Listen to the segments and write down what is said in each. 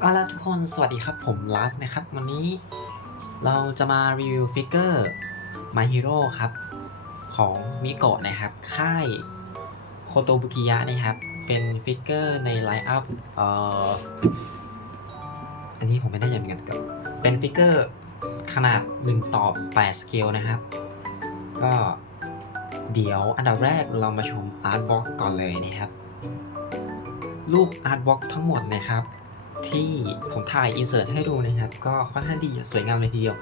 เอาละทุกคนสวัสดีครับผมลัสนะครับ วันนี้เราจะมารีวิวฟิกเกอร์ My Hero ครับ ของมิโกะนะครับ ค่ายโคโตบุกิยะนะครับ เป็นฟิกเกอร์ในไลน์อัพเอ่ออันนี้ผมไม่ได้ใจเหมือนกันกับเป็นฟิกเกอร์ขนาด 1 ต่อ8สเกลนะครับ ก็เดี๋ยวอันดับแรกเรามาชมอาร์ตบ็อกก่อนเลยนะครับ รูปอาร์ตบ็อกทั้งหมดนะครับ ที่ผมถ่ายอินเสิร์ตให้ดูนะครับ ก็ค่อนข้างที่จะสวยงามเลยทีเดียว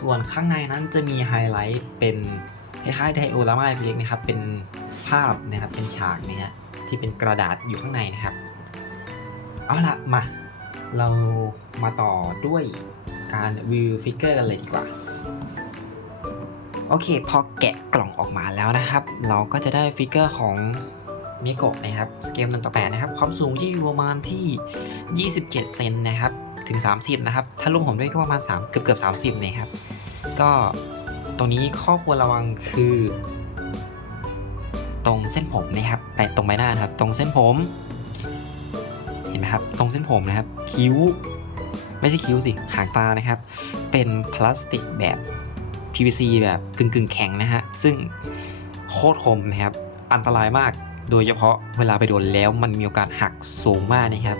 ส่วนข้างในนั้นจะมีไฮไลท์เป็นคล้ายๆไดโอรามาเล็กนะครับ เป็นภาพนะครับ เป็นฉากนะฮะที่เป็นกระดาษอยู่ข้างในนะครับ เอาละมา เรามาต่อด้วยการวิวฟิกเกอร์กันเลยดีกว่า โอเค พอแกะกล่องออกมาแล้วนะครับ เราก็จะได้ฟิกเกอร์ของ เมโกะนะครับสเกล1ต่อ8นะครับ ความสูงที่อยู่ประมาณที่ 27 เซนนะครับ ถึง 30 นะครับ ถ้ารวมผมด้วยก็ประมาณ 3 เกือบเกือบ30นะครับ ก็ตรงนี้ข้อควรระวังคือ ตรงเส้นผมนะครับไปตรงใบหน้านครับ ตรงเส้นผม เห็นไหมครับ ตรงเส้นผมนะครับ คิ้ว ไม่ใช่คิ้วสิ หางตานะครับ เป็นพลาสติกแบบ PVC แบบกึ่งกึ่งๆแข็งนะฮะ ซึ่งโคตรคมนะครับ อันตรายมาก โดยเฉพาะเวลาไปโดนแล้วมันมีโอกาสหักสูงมากนะครับ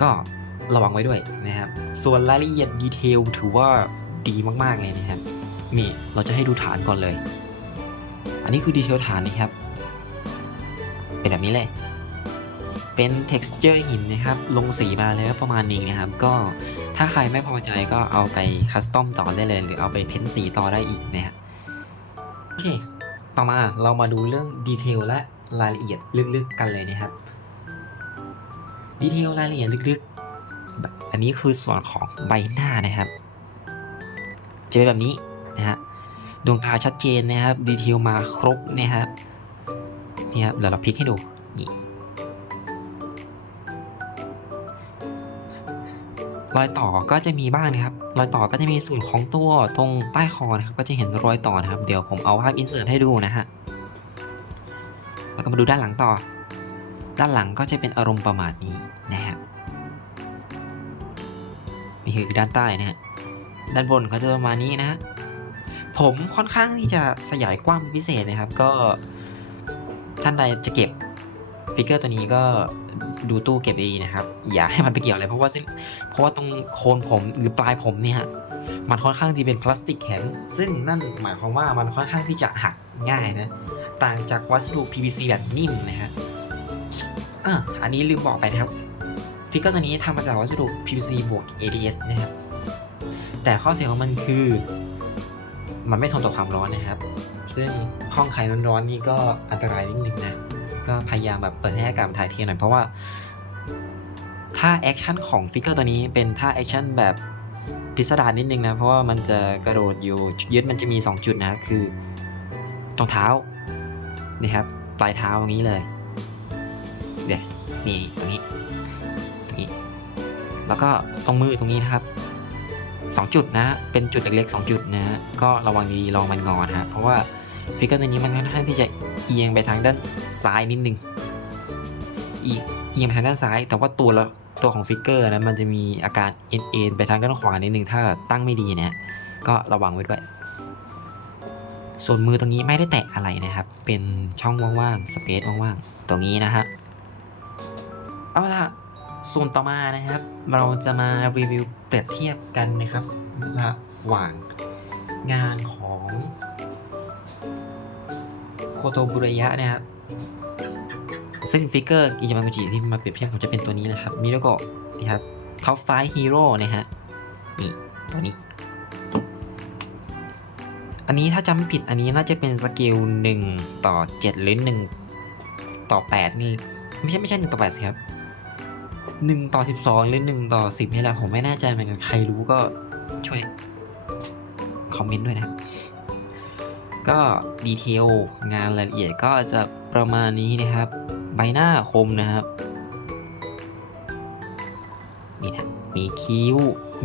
ก็ระวังไว้ด้วยนะครับ ส่วนรายละเอียดดีเทลถือว่าดีมากๆเลยนะครับ นี่เราจะให้ดูฐานก่อนเลย อันนี้คือดีเทลฐานนะครับ เป็นแบบนี้เลย เป็น texture หินนะครับ ลงสีมาแล้วประมาณนี้นะครับ ก็ถ้าใครไม่พอใจก็เอาไปคัสตอมต่อได้เลย หรือเอาไปเพ้นสีต่อได้อีกนะฮะโอเค ต่อมาเรามาดูเรื่องดีเทลและรายละเอียดลึกๆกันเลยนะครับดีเทลรายละเอียดลึกๆ อันนี้คือส่วนของใบหน้านะครับ จะเป็นแบบนี้นะฮะดวงตาชัดเจนนะครับดีเทลมาครบนะครับนี่ครับเดี๋ยวเราพลิกให้ดูนี่ รอยต่อก็จะมีบ้างนะครับ รอยต่อก็จะมีส่วนของตัวตรงใต้คอนะครับ ก็จะเห็นรอยต่อนะครับ เดี๋ยวผมเอาภาพอินเสิร์ตให้ดูนะฮะ แล้วก็มาดูด้านหลังต่อ ด้านหลังก็จะเป็นอารมณ์ประมาณนี้นะครับนี่คือด้านใต้นะฮะ ด้านบนก็จะประมาณนี้นะฮะ ผมค่อนข้างที่จะสยายกว้างพิเศษนะครับ ก็ท่านใดจะเก็บฟิกเกอร์ตัวนี้ก็ ดูตู้เก็บดีนะครับ อย่าให้มันไปเกี่ยวอะไรเพราะว่าซึ่งเพราะว่าตรงโคนผมหรือปลายผมเนี่ยมันค่อนข้างที่เป็นพลาสติกแข็งซึ่งนั่นหมายความว่ามันค่อนข้างที่จะหักง่ายนะ ต่างจากวัสดุ PVC แบบนิ่มนะฮะอะอันนี้ลืมบอกไปนะครับฟิกเกอร์ตัวนี้ทำมาจากวัสดุ PVC บวก ABS นะครับ แต่ข้อเสียของมันคือ มันไม่ทนต่อความร้อนนะครับ ซึ่งห้องใครร้อนๆนี่ก็อันตรายนิดนึงนะ ก็พยายามแบบเปิดให้อากาศมันถ่ายเทหน่อยเพราะว่าท่าแอคชั่นของฟิกเกอร์ตัวนี้เป็นท่าแอคชั่นแบบพิสดารนิดนึงนะเพราะว่ามันจะกระโดดอยู่ยึดมันจะมี 2 จุดนะครับคือตรงเท้านี่ครับปลายเท้าตรงนี้เลยเดี๋ยนี่ตรงนี้ตรงนี้ แล้วก็ตรงมือตรงนี้นะครับ 2 จุดนะเป็นจุดเล็กๆ2จุดนะก็ระวังดีลองมันงอนะเพราะว่า ฟิกเกอร์ตัวนี้มันค่อนข้างที่จะเอียงไปทางด้านซ้ายนิดนึงเอียงไปทางด้านซ้าย แต่ว่าตัวละตัวของฟิกเกอร์นะมันจะมีอาการเอ็นๆไปทางด้านขวานิดนึงถ้าตั้งไม่ดีเนี่ยก็ระวังไว้ด้วย ส่วนมือตรงนี้ไม่ได้แตะอะไรนะครับ เป็นช่องว่างๆสเปซว่างๆ ตรงนี้นะฮะเอาล่ะส่วนต่อมานะครับ เราจะมารีวิวเปรียบเทียบกันนะครับระหว่างงานของ โคโตบุระยะนะครับซึ่งฟิกเกอร์อิจิบังกุจิที่มาเปรียบเทียบผมจะเป็นตัวนี้นะครับมิโรโกะนะครับท็อปไฟฮีโร่นะฮะนี่ตัวนี้ อันนี้ถ้าจำไม่ผิดอันนี้น่าจะเป็นสเกล1ต่อ 7 หรือ 1 ต่อ 8 นี่ไม่ใช่ไม่ใช่ 1 ต่อ 8 สิครับ 1 ต่อ 12 หรือ 1 ต่อ 10 นี่แหละผมไม่แน่ใจเหมือนกันใครรู้ก็ช่วย คอมเมนต์ด้วยนะ ก็ดีเทลงานรายละเอียดก็จะประมาณนี้นะครับ ใบหน้าคมนะครับ นี่นะมีคิ้ว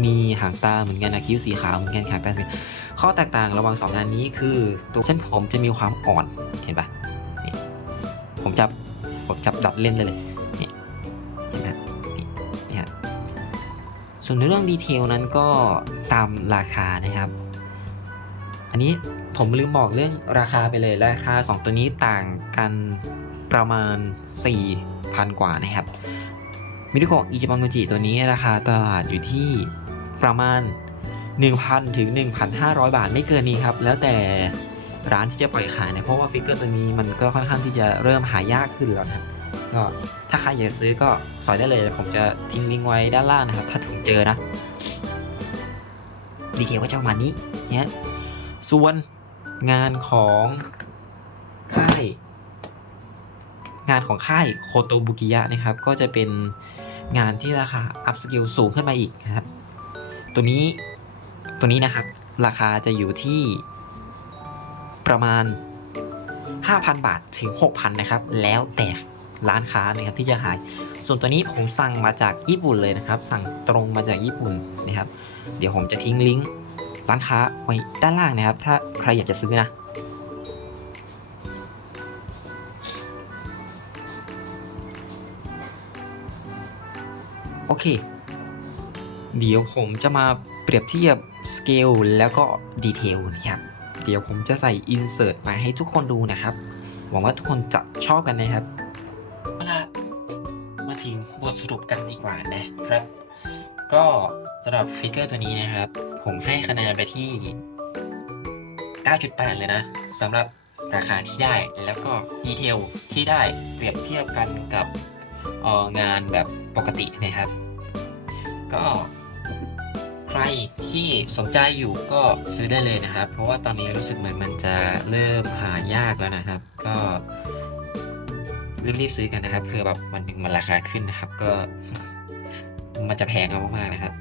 มีหางตาเหมือนกันนะคิ้วสีขาวเหมือนกันหางตาสีข้อแตกต่างระหว่างสองงานนี้คือตัวเส้นผมจะมีความอ่อนเห็นปะนี่ผมจับผมจับดัดเล่นเลยเนี่เห็นไหมนี่ส่วนในเรื่องดีเทลนั้นก็ตามราคานะครับ อันนี้ผมลืมบอกเรื่องราคาไปเลยราคา 2 ตัวนี้ต่างกันประมาณ 4,000 กว่านะครับมิริโกะอิจิบังกุจิตัวนี้ราคาตลาดอยู่ที่ประมาณ 1,000 ถึง 1,500 บาทไม่เกินนี้ครับ แล้วแต่ร้านที่จะปล่อยขายนะเพราะว่าฟิกเกอร์ตัวนี้มันก็ค่อนข้างที่จะเริ่มหายากขึ้นแล้วนะครับก็ถ้าใครอยากซื้อก็สอยได้เลย ผมจะทิ้งลิงก์ไว้ด้านล่างนะครับ ถ้าถึงเจอนะ ดีเทลก็จะประมาณนี้เนี่ย ส่วนงานของค่ายงานของค่ายโคโตบุกิยะนะครับ ก็จะเป็นงานที่ราคาอัพสกิลสูงขึ้นมาอีกครับ ตัวนี้ตัวนี้นะครับ ราคาจะอยู่ที่ประมาณ 5,000 บาทถึง 6,000 นะครับ แล้วแต่ร้านค้านะครับที่จะขาย ส่วนตัวนี้ผมสั่งมาจากญี่ปุ่นเลยนะครับ สั่งตรงมาจากญี่ปุ่นนะครับ เดี๋ยวผมจะทิ้งลิงก์ ร้านค้าไว้ด้านล่างนะครับ ถ้าใครอยากจะซื้อนะโอเค เดี๋ยวผมจะมาเปรียบเทียบสเกลแล้วก็ดีเทลนะครับ เดี๋ยวผมจะใส่อินเสิร์ตมาให้ทุกคนดูนะครับ หวังว่าทุกคนจะชอบกันนะครับเอาละมาถึงบทสรุปกันดีกว่านะครับ ก็สำหรับฟิกเกอร์ตัวนี้นะครับ ผมให้คะแนนไปที่ 9.8 เลยนะสำหรับราคาที่ได้แล้วก็ดีเทลที่ได้เปรียบเทียบกันกับอองานแบบปกตินะครับ ก็ใครที่สนใจอยู่ก็ซื้อได้เลยนะครับ เพราะว่าตอนนี้รู้สึกเหมือนมันจะเริ่มหายากแล้วนะครับ ก็รีบๆซื้อกันนะครับคือแบบวันหนึ่งมันราคาขึ้นนะครับก็ มันจะแพงเอามากๆนะครับ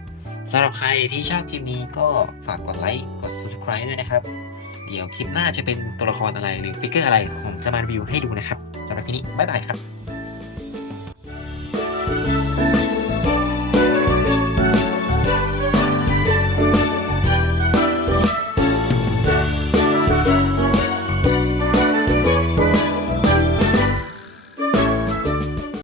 สำหรับใครที่ชอบคลิปนี้ก็ฝากกดไลค์กด subscribe ด้วยนะครับ เดี๋ยวคลิปหน้าจะเป็นตัวละครอะไรหรือฟิกเกอร์อะไรผมจะมารีวิวให้ดูนะครับสำหรับคลิปนี้บ๊ายบายครับ